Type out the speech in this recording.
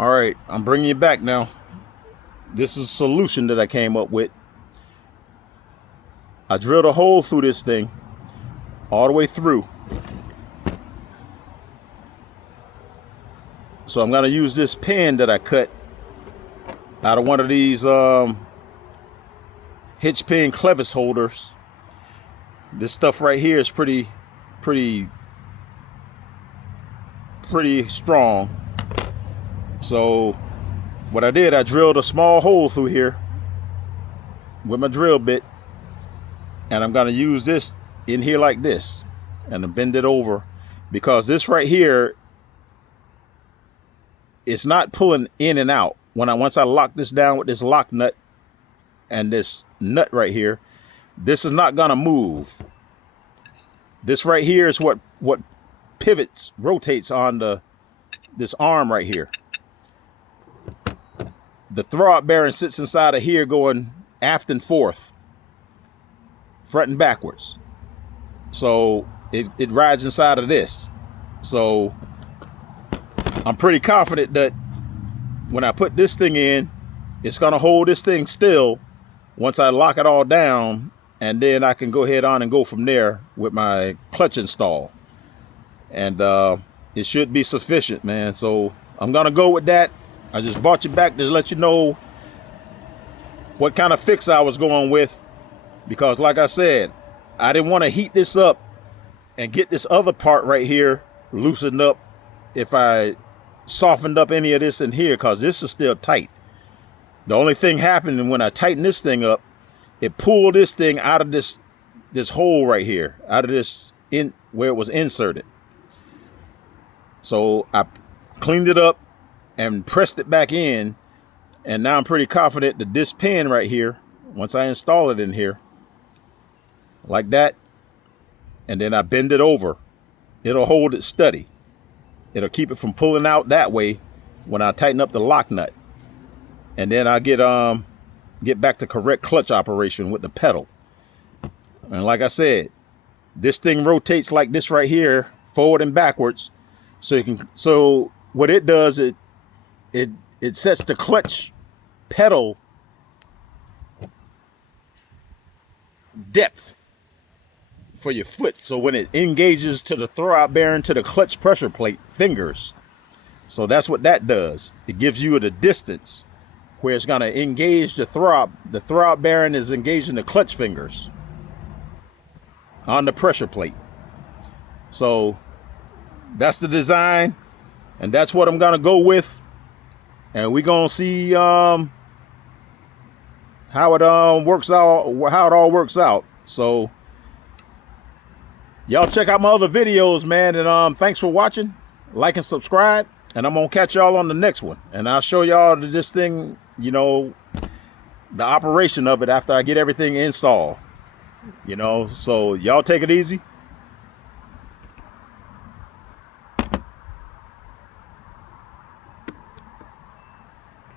All right, I'm bringing you back now. This is a solution that I came up with. I drilled a hole through this thing all the way through. So I'm going to use this pin that I cut out of one of these hitch pin clevis holders. This stuff right here is pretty strong. So what I did, I drilled a small hole through here with my drill bit, and I'm going to use this in here like this and bend it over, because this right here, it's not pulling in and out. Once I lock this down with this lock nut and this nut right here, this is not gonna move. This right here is what pivots, rotates on this arm right here. The throwout bearing sits inside of here, going aft and forth, front and backwards. So it rides inside of this. So I'm pretty confident that when I put this thing in, it's gonna hold this thing still once I lock it all down, and then I can go ahead on and go from there with my clutch install. And it should be sufficient, man. So I'm gonna go with that. I just brought you back to let you know what kind of fix I was going with, because like I said, I didn't want to heat this up and get this other part right here loosened up if I softened up any of this in here, because this is still tight. The only thing happening when I tighten this thing up, it pulled this thing out of this hole right here, out of this in where it was inserted. So I cleaned it up and pressed it back in, and now I'm pretty confident that this pin right here, once I install it in here like that, and then I bend it over, it'll hold it steady. It'll keep it from pulling out that way when I tighten up the lock nut. And then I get back to correct clutch operation with the pedal. And like I said, this thing rotates like this right here, forward and backwards. So what it does, it sets the clutch pedal depth for your foot, so when it engages to the throwout bearing to the clutch pressure plate fingers. So that's what that does. It gives you the distance where it's going to engage the throwout bearing is engaging the clutch fingers on the pressure plate. So that's the design, and that's what I'm going to go with, and we're going to see how it all works out. So y'all check out my other videos, man, and thanks for watching. Like and subscribe, and I'm gonna catch y'all on the next one, and I'll show y'all this thing, you know, the operation of it after I get everything installed, you know. So y'all take it easy.